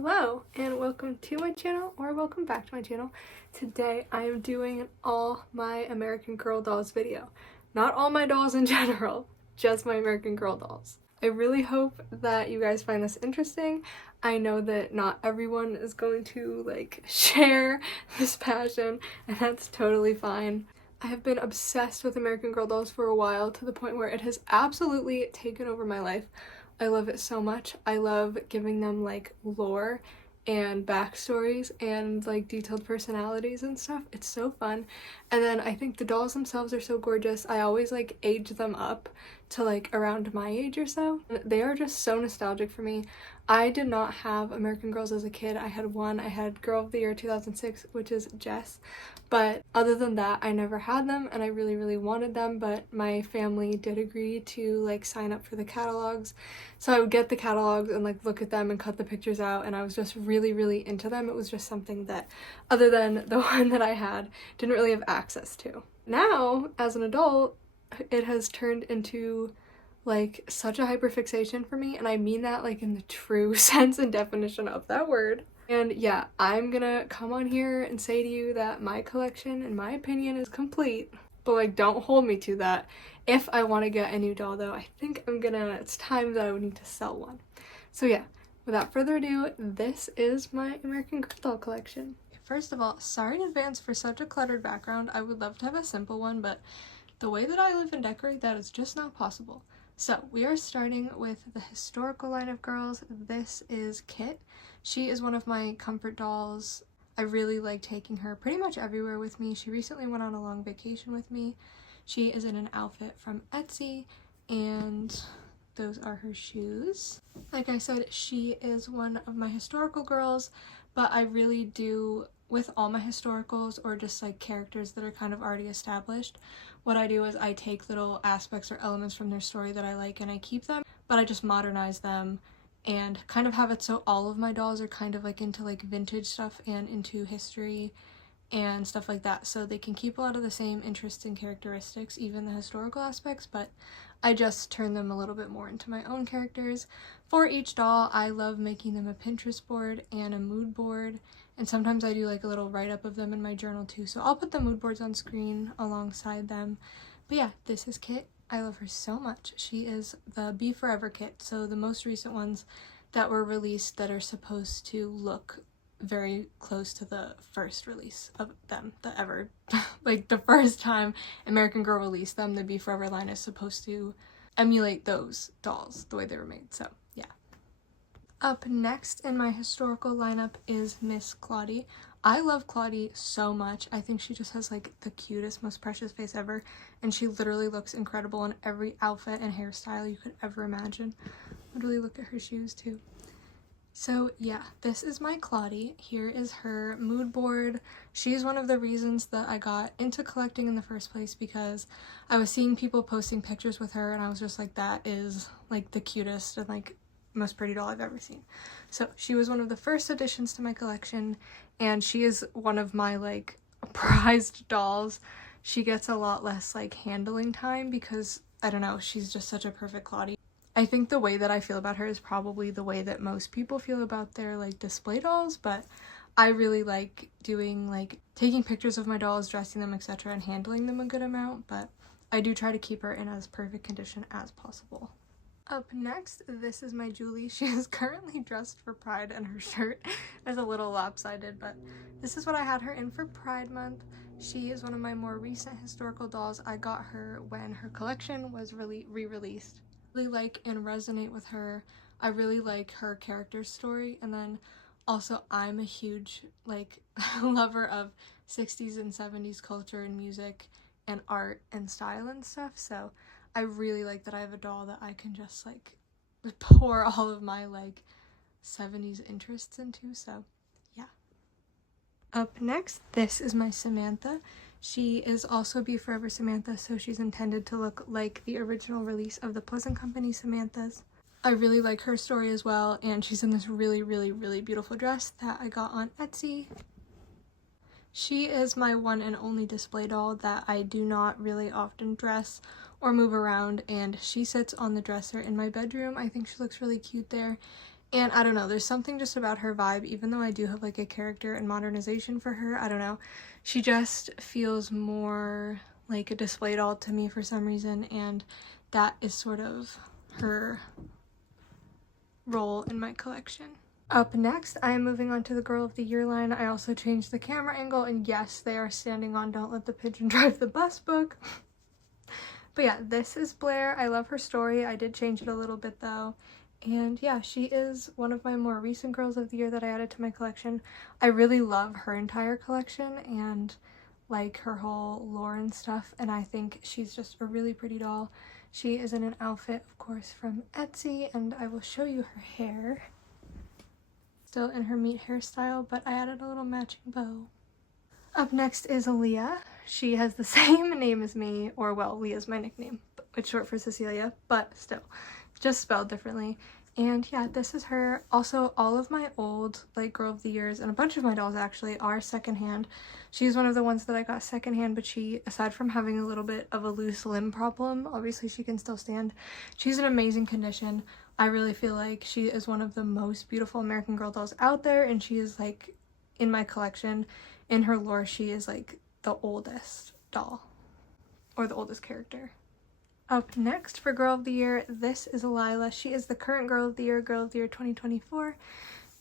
Hello and welcome to my channel, or welcome back to my channel. Today I am doing an all my American Girl dolls video. Not all my dolls in general, just my American Girl dolls. I really hope that you guys find this interesting. I know that not everyone is going to share this passion, and that's totally fine. I have been obsessed with American Girl dolls for a while, to the point where it has absolutely taken over my life. I love it so much. I love giving them lore and backstories and detailed personalities and stuff. It's so fun. And then I think the dolls themselves are so gorgeous. I always age them up to around my age or so. They are just so nostalgic for me. I did not have American Girls as a kid. I had one. I had Girl of the Year 2006, which is Jess. But other than that, I never had them, and I really wanted them, but my family did agree to sign up for the catalogs. So I would get the catalogs and look at them and cut the pictures out, and I was just really into them. It was just something that, other than the one that I had, didn't really have access to. Now, as an adult, it has turned into such a hyperfixation for me, and I mean that in the true sense and definition of that word. And yeah, I'm gonna come on here and say to you that my collection, in my opinion, is complete. But don't hold me to that. If I want to get a new doll though, I think it's time that I would need to sell one. So yeah, without further ado, this is my American Girl doll collection. First of all, sorry in advance for such a cluttered background. I would love to have a simple one, but the way that I live and decorate, that is just not possible. So we are starting with the historical line of girls. This is Kit. She is one of my comfort dolls. I really like taking her pretty much everywhere with me. She recently went on a long vacation with me. She is in an outfit from Etsy, and those are her shoes. Like I said, she is one of my historical girls, but I really do, with all my historicals or just characters that are kind of already established, what I do is I take little aspects or elements from their story that I like and I keep them, but I just modernize them and kind of have it so all of my dolls are kind of into vintage stuff and into history and stuff like that, so they can keep a lot of the same interests and characteristics, even the historical aspects, but I just turn them a little bit more into my own characters. For each doll, I love making them a Pinterest board and a mood board, and sometimes I do a little write-up of them in my journal too, so I'll put the mood boards on screen alongside them. But yeah, this is Kit. I love her so much. She is the Be Forever Kit, so the most recent ones that were released that are supposed to look very close to the first release of them that ever the first time American Girl released them. The Be Forever line is supposed to emulate those dolls the way they were made, so yeah. Up next in my historical lineup is Miss Claudie. I love Claudie so much. I think she just has the cutest, most precious face ever, and she literally looks incredible in every outfit and hairstyle you could ever imagine. Literally look at her shoes too. So yeah, this is my Claudie. Here is her mood board. She's one of the reasons that I got into collecting in the first place, because I was seeing people posting pictures with her and I was just that is the cutest and most pretty doll I've ever seen. So she was one of the first additions to my collection, and she is one of my prized dolls. She gets a lot less handling time because, I don't know, she's just such a perfect Claudie. I think the way that I feel about her is probably the way that most people feel about their display dolls, but I really like doing taking pictures of my dolls, dressing them, etc., and handling them a good amount, but I do try to keep her in as perfect condition as possible. Up next, this is my Julie. She is currently dressed for Pride, and her shirt is a little lopsided, but this is what I had her in for Pride Month. She is one of my more recent historical dolls. I got her when her collection was re-released. I really like and resonate with her. I really like her character story, and then also I'm a huge lover of 60s and 70s culture and music and art and style and stuff, so I really like that I have a doll that I can just pour all of my 70s interests into, so yeah. Up next, this is my Samantha. She is also Be Forever Samantha, so she's intended to look like the original release of the Pleasant Company Samanthas. I really like her story as well, and she's in this really beautiful dress that I got on Etsy. She is my one and only display doll that I do not really often dress or move around, and she sits on the dresser in my bedroom. I think she looks really cute there, And I don't know, there's something just about her vibe, even though I do have like a character and modernization for her, I don't know. She just feels more like a display doll to me for some reason, and that is sort of her role in my collection. Up next, I am moving on to the Girl of the Year line. I also changed the camera angle, and yes, they are standing on Don't Let the Pigeon Drive the Bus book. But yeah, this is Blair. I love her story. I did change it a little bit though. And yeah, she is one of my more recent Girls of the Year that I added to my collection. I really love her entire collection and like her whole lore and stuff, and I think she's just a really pretty doll. She is in an outfit, of course, from Etsy, and I will show you her hair. Still in her meat hairstyle, but I added a little matching bow. Up next is Leah. She has the same name as me, or well, Leah's my nickname. It's short for Cecilia, but still, just spelled differently. And yeah, this is her. Also, all of my old like Girl of the Years and a bunch of my dolls actually are secondhand. She's one of the ones that I got secondhand, but she, aside from having a little bit of a loose limb problem, obviously she can still stand. She's in amazing condition. I really feel like she is one of the most beautiful American Girl dolls out there, and she is like in my collection. In her lore, she is like the oldest doll, or the oldest character. Up next for Girl of the Year, this is Lila. She is the current Girl of the Year 2024.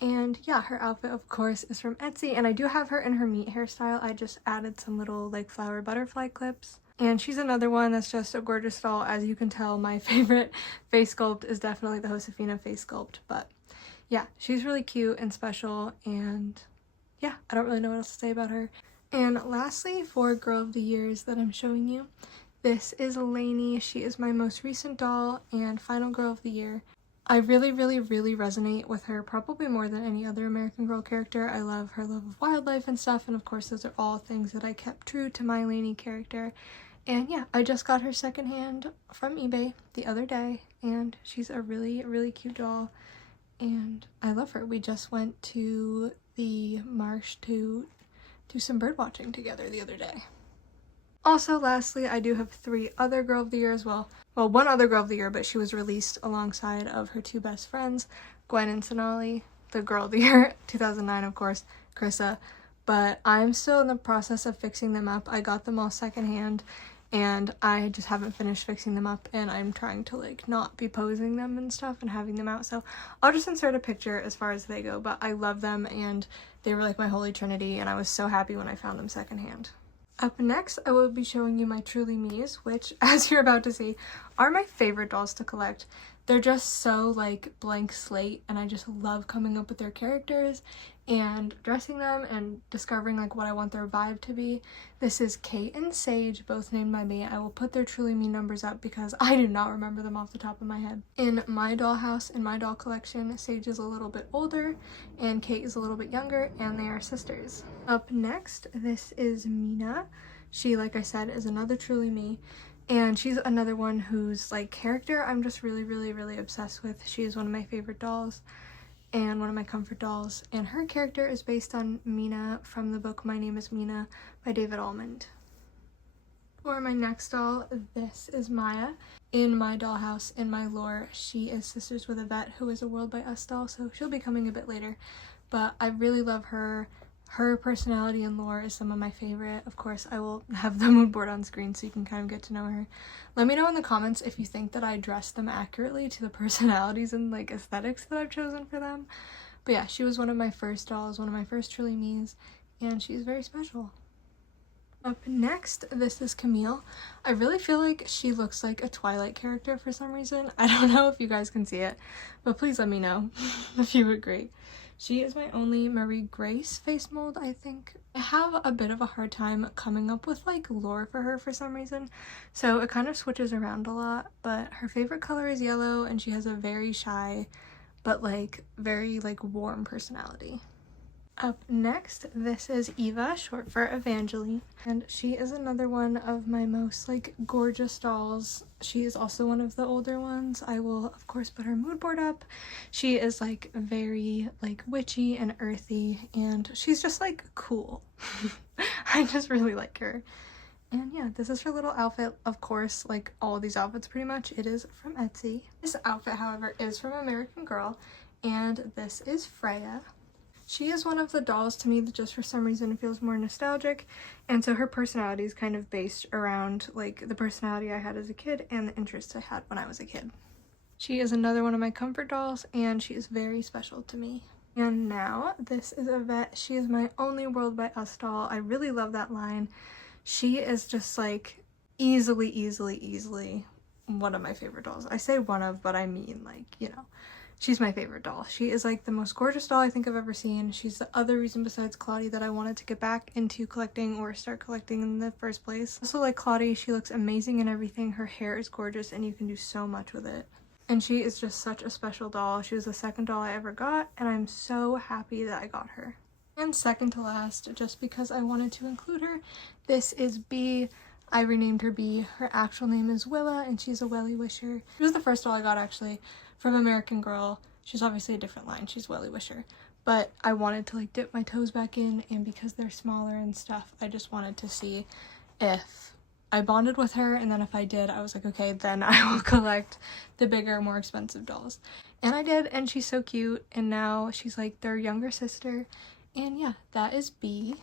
And yeah, her outfit, of course, is from Etsy. And I do have her in her meat hairstyle. I just added some little like flower butterfly clips. And she's another one that's just a gorgeous doll. As you can tell, my favorite face sculpt is definitely the Josefina face sculpt. But yeah, she's really cute and special. And yeah, I don't really know what else to say about her. And lastly, for Girl of the Years that I'm showing you, this is Lainey. She is my most recent doll and final Girl of the Year. I really resonate with her, probably more than any other American Girl character. I love her love of wildlife and stuff, and of course those are all things that I kept true to my Lainey character. And yeah, I just got her secondhand from eBay the other day, and she's a really cute doll, and I love her. We just went to the marsh to do some bird watching together the other day. Also, lastly, I do have 3 other Girl of the Year as well. Well, 1 other Girl of the Year, but she was released alongside of her 2 best friends, Gwen Sonali, the Girl of the Year, 2009, of course, Krissa. But I'm still in the process of fixing them up. I got them all secondhand, and I just haven't finished fixing them up, and I'm trying to like not be posing them and stuff and having them out. So I'll just insert a picture as far as they go, but I love them, and they were like my holy trinity, and I was so happy when I found them secondhand. Up next, I will be showing you my Truly Me's, which, as you're about to see, are my favorite dolls to collect. They're just so, like, blank slate, and I just love coming up with their characters and dressing them and discovering, like, what I want their vibe to be. This is Kate and Sage, both named by me. I will put their Truly Me numbers up because I do not remember them off the top of my head. In my dollhouse, in my doll collection, Sage is a little bit older, and Kate is a little bit younger, and they are sisters. Up next, this is Mina. She, like I said, is another Truly Me. And she's another one whose like character I'm just really obsessed with. She is one of my favorite dolls and one of my comfort dolls. And her character is based on Mina from the book My Name is Mina by David Almond. For my next doll, this is Maya. In my dollhouse, in my lore, she is sisters with a vet who is a World by Us doll, so she'll be coming a bit later. But I really love her. Her personality and lore is some of my favorite. Of course, I will have the mood board on screen so you can kind of get to know her. Let me know in the comments if you think that I dressed them accurately to the personalities and like aesthetics that I've chosen for them. But yeah, she was one of my first dolls, one of my first Truly Me's, and she's very special. Up next, this is Camille. I really feel like she looks like a Twilight character for some reason. I don't know if you guys can see it, but please let me know if you agree. She is my only Marie Grace face mold, I think. I have a bit of a hard time coming up with like lore for her for some reason, so it kind of switches around a lot, but her favorite color is yellow, and she has a very shy but like very like warm personality. Up next, this is Eva, short for Evangeline, and she is another one of my most like gorgeous dolls. She is also one of the older ones. I will of course put her mood board up. She is like very like witchy and earthy, and she's just like cool. I just really like her. And yeah, this is her little outfit. Of course, like all of these outfits pretty much, it is from Etsy. This outfit, however, is from American Girl, and this is Freya. She is one of the dolls to me that just for some reason feels more nostalgic, and so her personality is kind of based around like the personality I had as a kid and the interests I had when I was a kid. She is another one of my comfort dolls, and she is very special to me. And now this is Yvette. She is my only World by Us doll. I really love that line. She is just like easily one of my favorite dolls. I say one of, but I mean like, you know, she's my favorite doll. She is like the most gorgeous doll I think I've ever seen. She's the other reason besides Claudie that I wanted to get back into collecting or start collecting in the first place. Also, like Claudie, she looks amazing in everything. Her hair is gorgeous and you can do so much with it. And she is just such a special doll. She was the second doll I ever got, and I'm so happy that I got her. And second to last, just because I wanted to include her, this is Bee. I renamed her Bee. Her actual name is Willa, and she's a Welly Wisher. She was the first doll I got, actually, from American Girl. She's obviously a different line. She's Welly Wisher. But I wanted to, like, dip my toes back in, and because they're smaller and stuff, I just wanted to see if I bonded with her, and then if I did, I was like, okay, then I will collect the bigger, more expensive dolls. And I did, and she's so cute, and now she's like their younger sister. And yeah, that is Bee.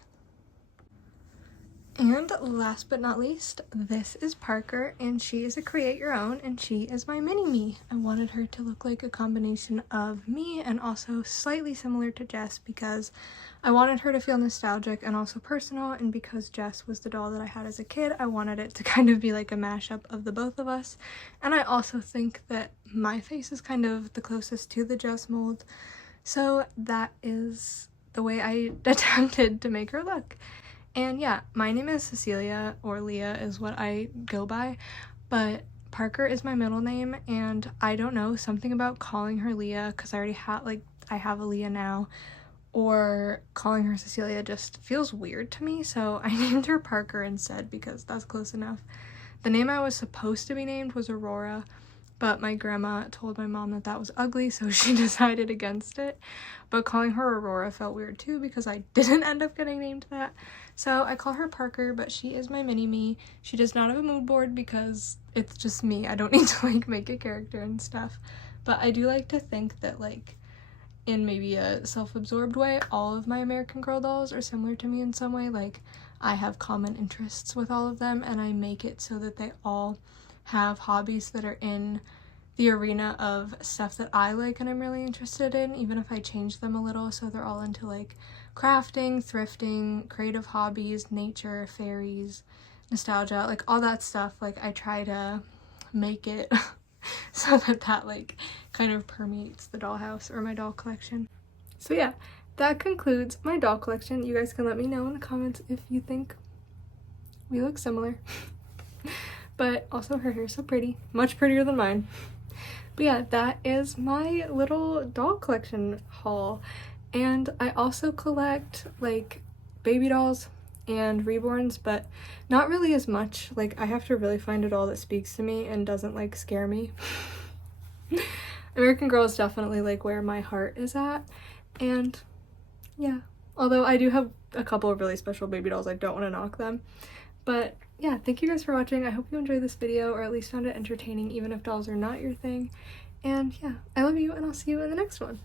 And last but not least, this is Parker, and she is a create your own, and she is my mini-me. I wanted her to look like a combination of me and also slightly similar to Jess because I wanted her to feel nostalgic and also personal, and because Jess was the doll that I had as a kid, I wanted it to kind of be like a mashup of the both of us. And I also think that my face is kind of the closest to the Jess mold, so that is the way I attempted to make her look. And yeah, my name is Cecilia, or Leah is what I go by, but Parker is my middle name, and I don't know, something about calling her Leah, because I already have, like, I have a Leah now, or calling her Cecilia just feels weird to me, so I named her Parker instead because that's close enough. The name I was supposed to be named was Aurora, but my grandma told my mom that that was ugly, so she decided against it. But calling her Aurora felt weird too because I didn't end up getting named that. So I call her Parker, but she is my mini-me. She does not have a mood board because it's just me. I don't need to like make a character and stuff. But I do like to think that like in maybe a self-absorbed way, all of my American Girl dolls are similar to me in some way. Like I have common interests with all of them, and I make it so that they all have hobbies that are in the arena of stuff that I like and I'm really interested in, even if I change them a little, so they're all into like crafting, thrifting, creative hobbies, nature, fairies, nostalgia, like all that stuff. Like I try to make it so that that like kind of permeates the dollhouse or my doll collection. So yeah, that concludes my doll collection. You guys can let me know in the comments if you think we look similar. But also her hair is so pretty, much prettier than mine. But yeah, that is my little doll collection haul. And I also collect like baby dolls and reborns, but not really as much. Like I have to really find a doll that speaks to me and doesn't like scare me. American Girl is definitely like where my heart is at. And yeah, although I do have a couple of really special baby dolls, I don't want to knock them. But yeah, thank you guys for watching. I hope you enjoyed this video, or at least found it entertaining, even if dolls are not your thing. And yeah, I love you, and I'll see you in the next one.